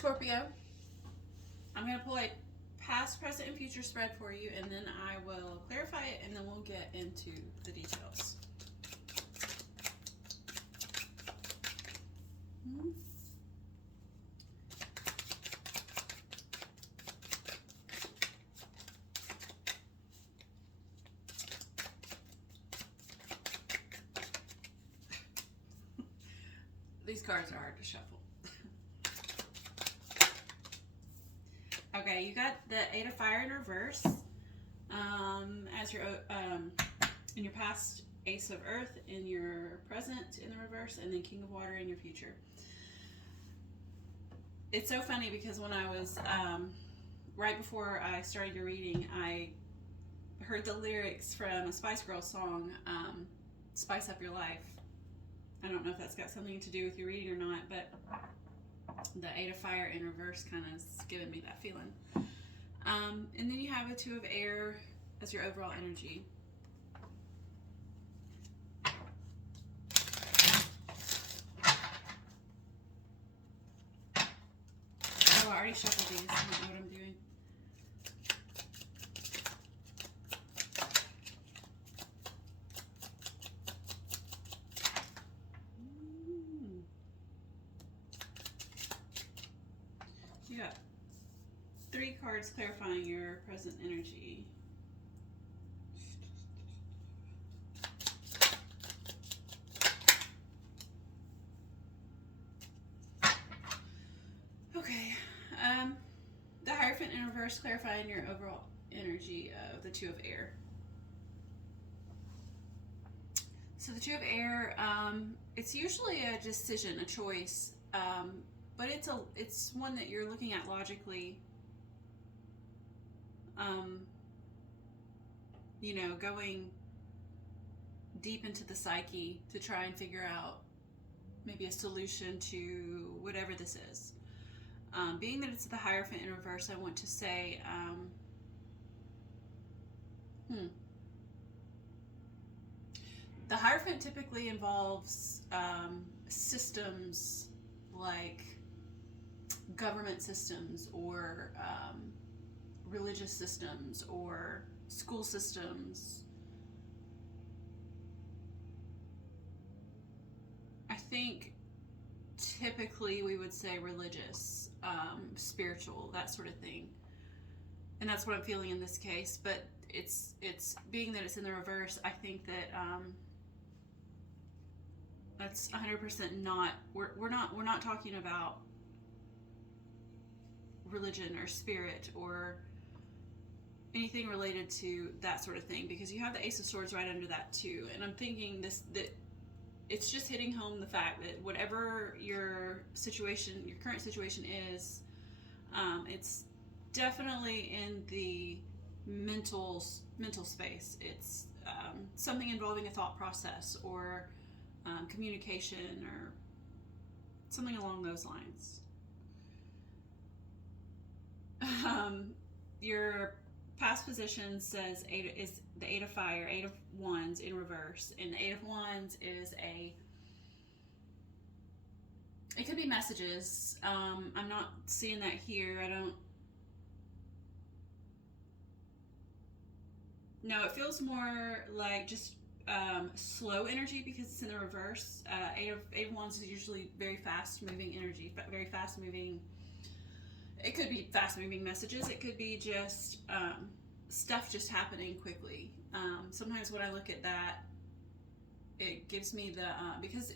Scorpio, I'm going to pull a past, present, and future spread for you, and then I will clarify it, and then we'll get into the details. These cards are hard to shuffle. Okay, you got the Eight of Fire in reverse as your in your past, Ace of Earth in your present in the reverse, and then King of Water in your future. It's so funny because when I was right before I started your reading, I heard the lyrics from a Spice Girls song, "Spice Up Your Life." I don't know if that's got something to do with your reading or not, but the Eight of Fire in reverse kind of is giving me that feeling. And then you have a Two of Air as your overall energy. Oh, I already shuffled these. I don't know what I'm doing. You got 3 cards clarifying your present energy. Okay. The Hierophant in reverse clarifying your overall energy of the Two of Air. So the Two of Air, it's usually a decision, a choice, but it's one that you're looking at logically. You know, going deep into the psyche to try and figure out maybe a solution to whatever this is. Being that it's the Hierophant in reverse, I want to say, the Hierophant typically involves systems like government systems or religious systems or school systems. I think typically we would say religious, spiritual, that sort of thing. And that's what I'm feeling in this case. But it's being that it's in the reverse, I think that that's 100% not. We're not talking about religion or spirit or anything related to that sort of thing, because you have the Ace of Swords right under that too. And I'm thinking that it's just hitting home the fact that whatever your situation, your current situation is, it's definitely in the mental space. It's something involving a thought process or communication or something along those lines. Your past position says is the Eight of Fire, Eight of Wands in reverse, and the Eight of Wands is it could be messages. I'm not seeing that here. No, it feels more like just slow energy because it's in the reverse. Eight of Wands is usually very fast moving energy, very fast moving. It could be fast moving messages. It could be just stuff just happening quickly. Sometimes when I look at that, it gives me the because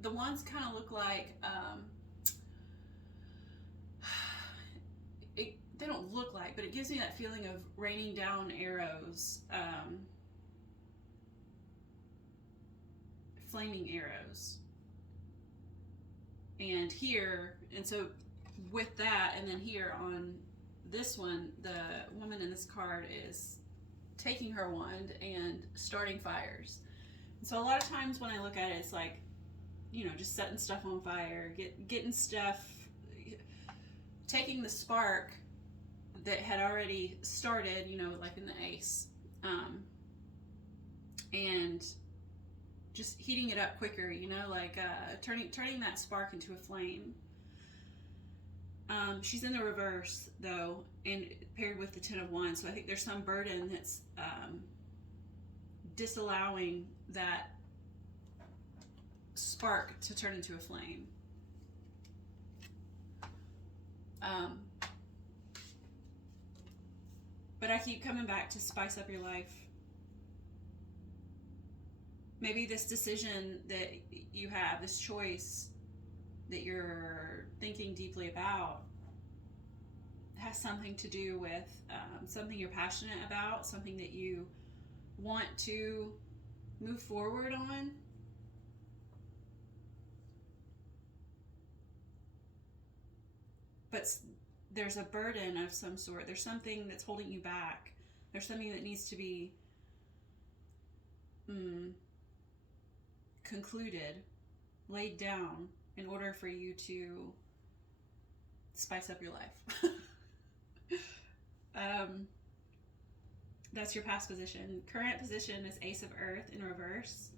the wands kind of look like they don't look like, but it gives me that feeling of raining down arrows, flaming arrows. And so with that, and then here on this one, the woman in this card is taking her wand and starting fires. And so a lot of times when I look at it, it's like, you know, just setting stuff on fire, getting stuff, taking the spark that had already started, you know, like in the Ace, and just heating it up quicker, you know, like turning that spark into a flame. She's in the reverse, though, and paired with the Ten of Wands. So I think there's some burden that's disallowing that spark to turn into a flame. But I keep coming back to spice up your life. Maybe this decision that you have, this choice that you're thinking deeply about, has something to do with something you're passionate about, something that you want to move forward on. But there's a burden of some sort. There's something that's holding you back. There's something that needs to be concluded, laid down, in order for you to spice up your life. That's your past position. Current position is Ace of Earth in reverse.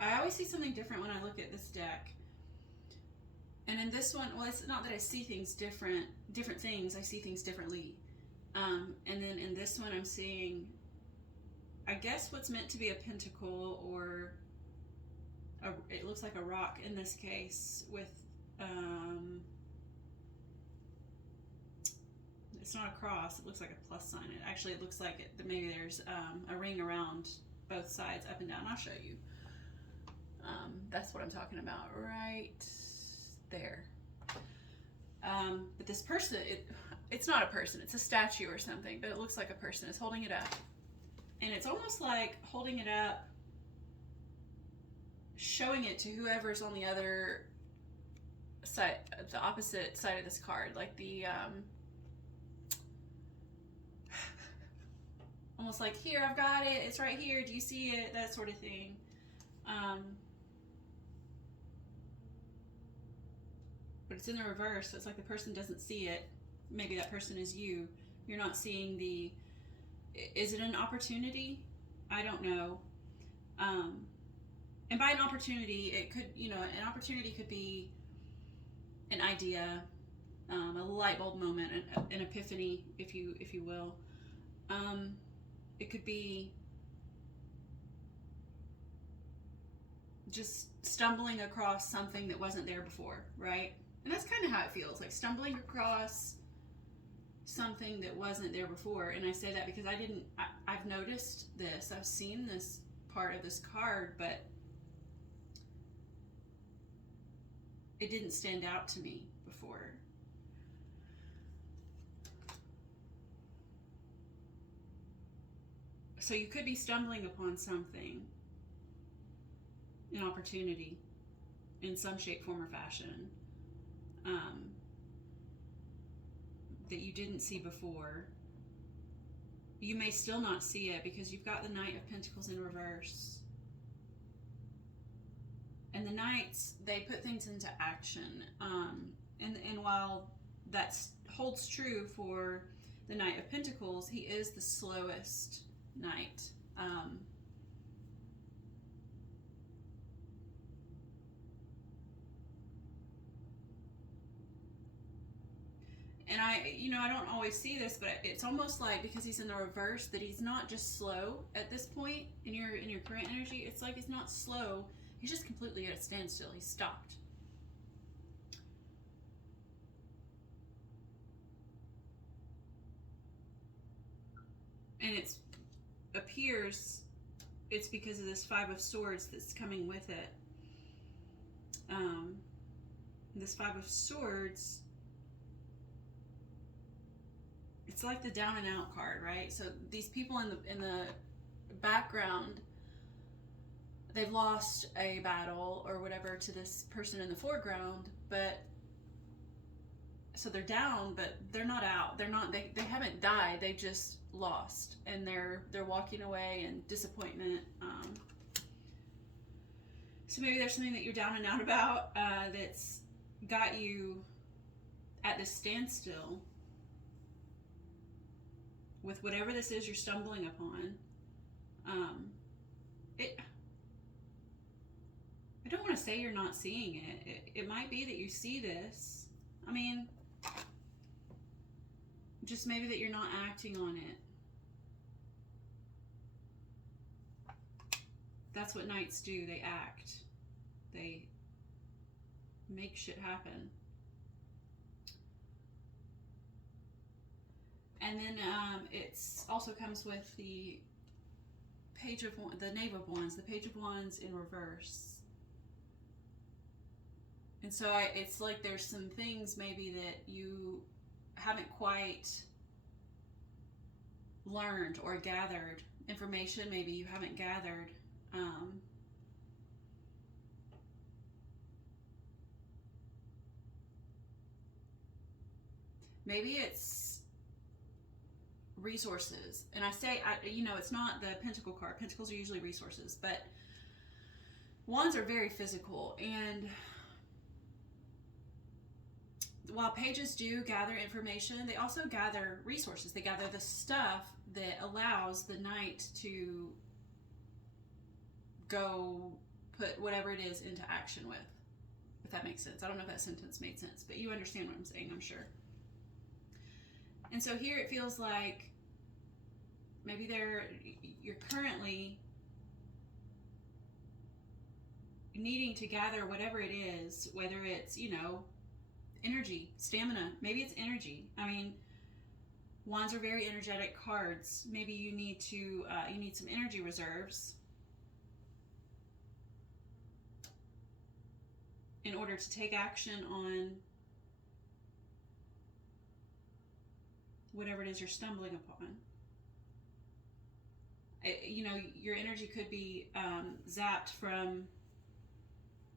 I always see something different when I look at this deck. And in this one, well, it's not that I see things different things, I see things differently. And then in this one, I'm seeing, I guess, what's meant to be a pentacle, or it looks like a rock in this case, with, it's not a cross, it looks like a plus sign. It looks like maybe there's a ring around both sides, up and down. I'll show you. That's what I'm talking about right there. But this person, it's not a person, it's a statue or something, but it looks like a person is holding it up. And it's almost like holding it up, showing it to whoever's on the other side, the opposite side of this card, like the, almost like, here, I've got it, it's right here, do you see it, that sort of thing. But it's in the reverse, so it's like the person doesn't see it. Maybe that person is you. You're not seeing the, is it an opportunity? I don't know. And by an opportunity, it could, an opportunity could be an idea, a light bulb moment, an epiphany, if you will. It could be just stumbling across something that wasn't there before, right? And that's kind of how it feels, like stumbling across something that wasn't there before. And I say that because I've noticed this, I've seen this part of this card, but it didn't stand out to me before. So you could be stumbling upon something, an opportunity, in some shape, form, or fashion, that you didn't see before. You may still not see it because you've got the Knight of Pentacles in reverse. And the Knights, they put things into action. And while that holds true for the Knight of Pentacles, he is the slowest Knight. And I don't always see this, but it's almost like, because he's in the reverse, that he's not just slow at this point in your current energy. It's like he's not slow. He's just completely at a standstill. He's stopped. And it appears it's because of this Five of Swords that's coming with it. This Five of Swords, it's like the down and out card, right? So these people in the background, they've lost a battle or whatever to this person in the foreground, but so they're down, but they're not out. They haven't died. They just lost, and they're walking away in disappointment. So maybe there's something that you're down and out about that's got you at this standstill. with whatever this is you're stumbling upon. I don't want to say you're not seeing it. It might be that you see this. I mean, just maybe that you're not acting on it. That's what Knights do. They act. They make shit happen. And then it's also comes with the Page of the Knave of Wands, the Page of Wands in reverse. And so it's like there's some things maybe that you haven't quite learned or gathered, information maybe you haven't gathered. Maybe it's resources. And I say, you know, it's not the Pentacle card. Pentacles are usually resources, but Wands are very physical. And while pages do gather information, they also gather resources. They gather the stuff that allows the knight to go put whatever it is into action with, if that makes sense. I don't know if that sentence made sense, but you understand what I'm saying, I'm sure. And so here it feels like maybe you're currently needing to gather whatever it is, whether it's, you know, energy, stamina. Maybe it's energy. I mean, Wands are very energetic cards. Maybe you need to you need some energy reserves in order to take action on whatever it is you're stumbling upon. You know, your energy could be zapped from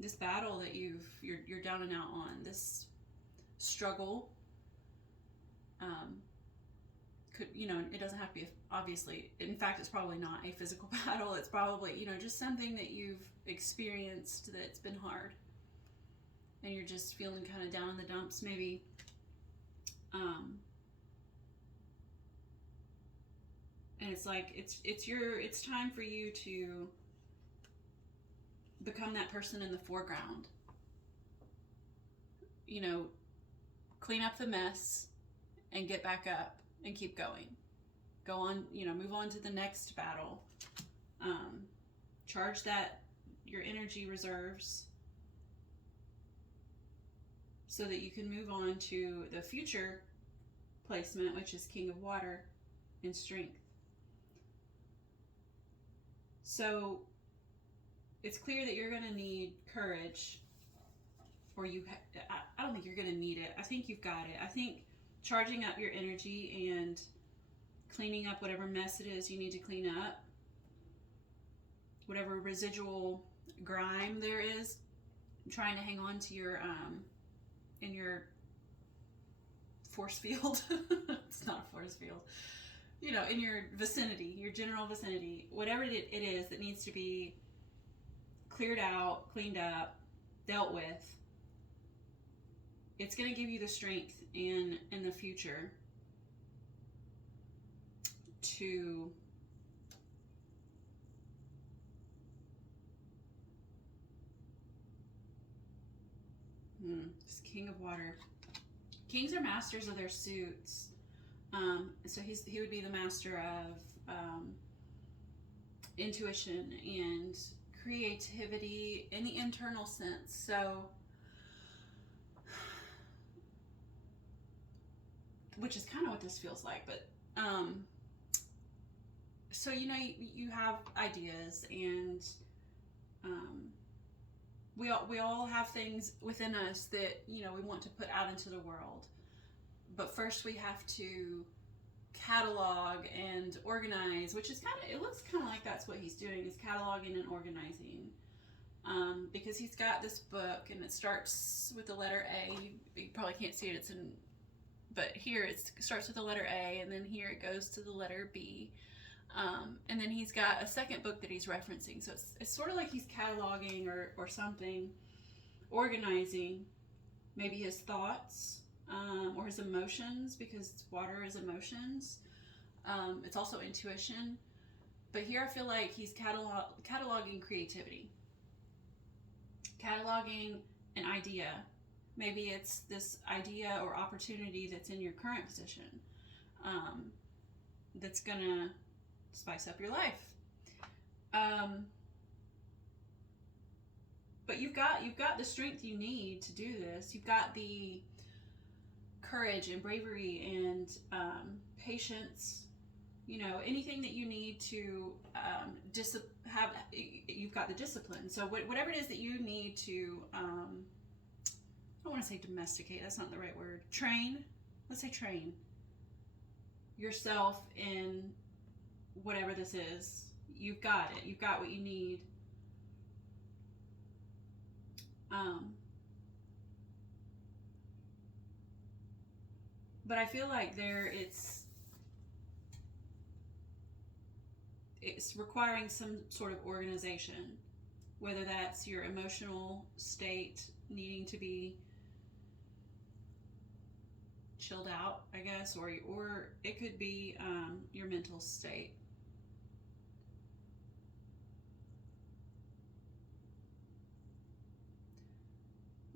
this battle that you're down and out on, this struggle. Could, you know, it doesn't have to be, obviously, in fact, it's probably not a physical battle. It's probably, you know, just something that you've experienced that's been hard, and you're just feeling kind of down in the dumps, maybe. And it's like it's time for you to become that person in the foreground. You know, clean up the mess and get back up and keep going. Go on, you know, move on to the next battle. Charge your energy reserves so that you can move on to the future placement, which is King of Water and Strength. So it's clear that you're going to need courage, or I don't think you're going to need it. I think you've got it. I think charging up your energy and cleaning up whatever mess it is you need to clean up, whatever residual grime there is, trying to hang on to your in your force field. It's not a force field. You know, in your vicinity, your general vicinity, whatever it is that needs to be cleared out, cleaned up, dealt with, it's going to give you the strength in the future to this King of Water. Kings are masters of their suits. So he would be the master of intuition and creativity in the internal sense. So, which is kind of what this feels like, but so, you know, you have ideas, and we all have things within us that, you know, we want to put out into the world. But first we have to catalog and organize, which is it looks kind of like that's what he's doing, is cataloging and organizing. Because he's got this book, and it starts with the letter A. You probably can't see it, but here it starts with the letter A, and then here it goes to the letter B. And then he's got a second book that he's referencing. So it's sort of like he's cataloging or something, organizing maybe his thoughts, or his emotions, because water is emotions. It's also intuition. But here I feel like he's cataloging creativity, cataloging an idea. Maybe it's this idea or opportunity that's in your current position, that's gonna spice up your life. But you've got the strength you need to do this. You've got the courage and bravery and patience. You know, anything that you need to have, you've got the discipline. So whatever it is that you need to, I don't want to say domesticate, that's not the right word. Train, let's say train yourself in whatever this is. You've got it. You've got what you need. But I feel like it's requiring some sort of organization, whether that's your emotional state needing to be chilled out, I guess, or it could be your mental state.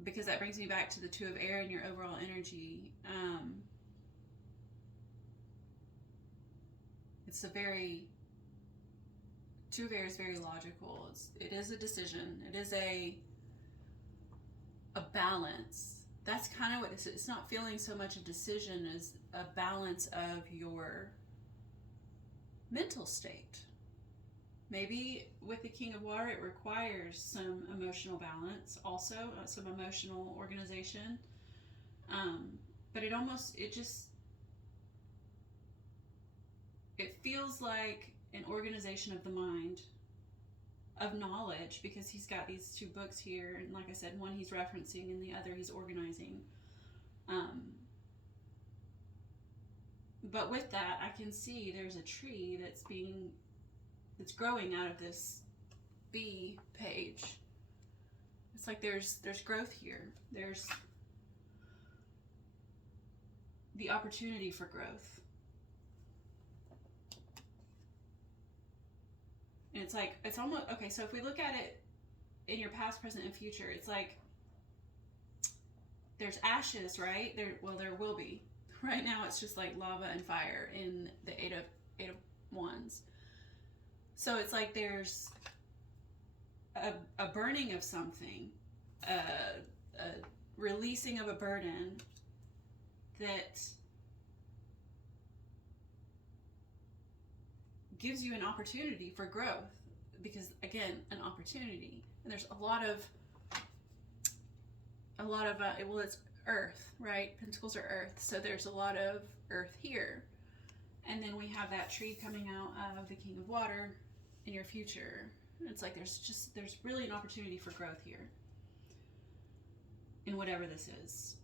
Because that brings me back to the Two of Air and your overall energy. It's a very, Two of Air is very logical. It is a decision. It is a balance. That's kind of what it's not feeling so much a decision as a balance of your mental state. Maybe with the King of Water, it requires some emotional balance, also some emotional organization. But it feels like an organization of the mind, of knowledge, because he's got these two books here, and like I said, one he's referencing and the other he's organizing. But with that, I can see there's a tree that's growing out of this B page. It's like there's growth here. There's the opportunity for growth. And it's like, it's almost, okay, so if we look at it in your past, present, and future, it's like there's ashes, right? There will be. Right now it's just like lava and fire in the Eight of Wands. So it's like there's a burning of something, a releasing of a burden that gives you an opportunity for growth. Because again, an opportunity, and there's a lot of well, it's earth, right? Pentacles are earth, so there's a lot of earth here. And then we have that tree coming out of the King of Water in your future. It's like there's really an opportunity for growth here in whatever this is.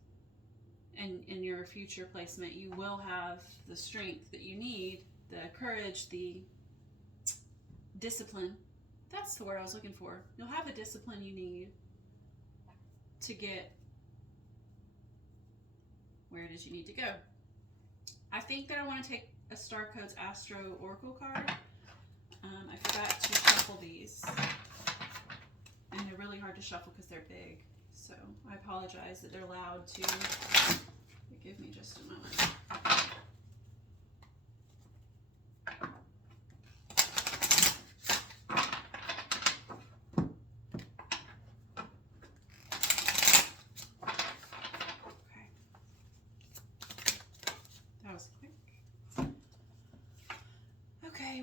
And in your future placement, you will have the strength that you need, the courage, the discipline. That's the word I was looking for. You'll have the discipline you need to get where it is you need to go. I think that I want to take a Star Codes Astro Oracle card. I forgot to shuffle these. And they're really hard to shuffle because they're big. So I apologize that they're loud too. Give me just a moment.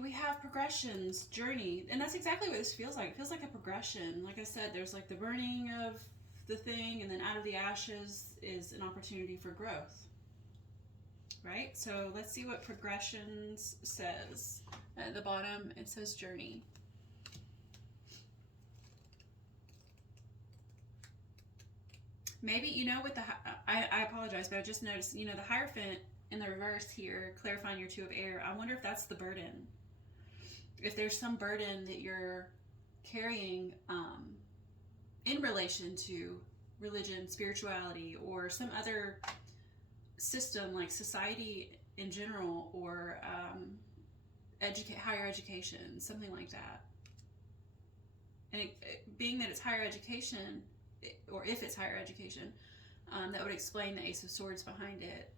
We have progressions, journey, and that's exactly what this feels like. It feels like a progression. Like I said, there's like the burning of the thing, and then out of the ashes is an opportunity for growth, right? So let's see what progressions says. At the bottom, it says journey. Maybe, you know, with the, I apologize, but I just noticed, you know, the Hierophant in the reverse here, clarifying your Two of Air. I wonder if that's the burden. If there's some burden that you're carrying in relation to religion, spirituality, or some other system like society in general, or higher education, something like that. And being that it's higher education, or if it's higher education, that would explain the Ace of Swords behind it.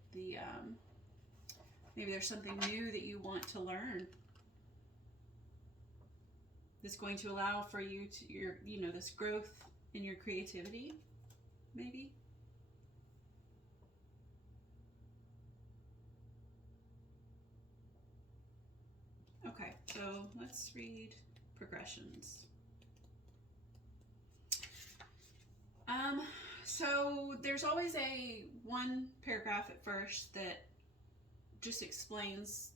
Maybe there's something new that you want to learn that's going to allow for you to this growth in your creativity, maybe. Okay, so let's read progressions. So there's always one paragraph at first that just explains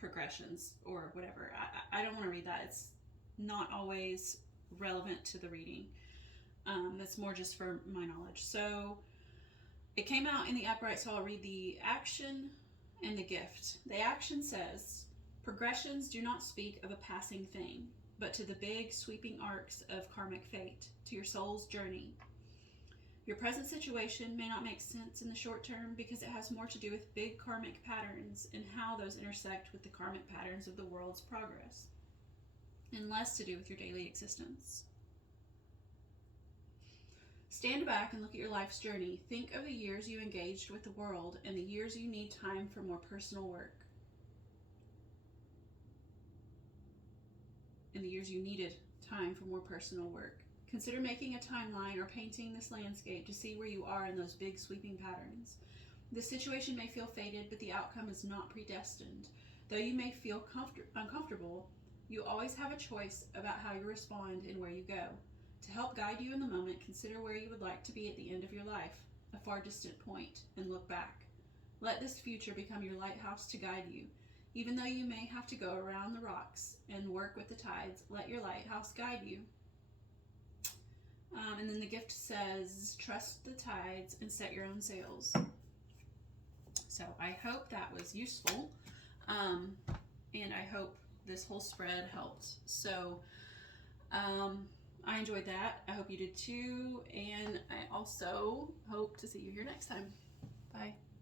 progressions or whatever. I don't want to read that. It's not always relevant to the reading. That's more just for my knowledge. So it came out in the upright, so I'll read the action and the gift. The action says, progressions do not speak of a passing thing, but to the big sweeping arcs of karmic fate, to your soul's journey. Your present situation may not make sense in the short term because it has more to do with big karmic patterns and how those intersect with the karmic patterns of the world's progress, and less to do with your daily existence. Stand back and look at your life's journey. Think of the years you engaged with the world and the years you need time for more personal work. And the years you needed time for more personal work. Consider making a timeline or painting this landscape to see where you are in those big sweeping patterns. The situation may feel fated, but the outcome is not predestined. Though you may feel uncomfortable, you always have a choice about how you respond and where you go. To help guide you in the moment, consider where you would like to be at the end of your life, a far distant point, and look back. Let this future become your lighthouse to guide you. Even though you may have to go around the rocks and work with the tides, let your lighthouse guide you. And then the gift says, trust the tides and set your own sails. So I hope that was useful. And I hope this whole spread helped. So I enjoyed that. I hope you did too. And I also hope to see you here next time. Bye.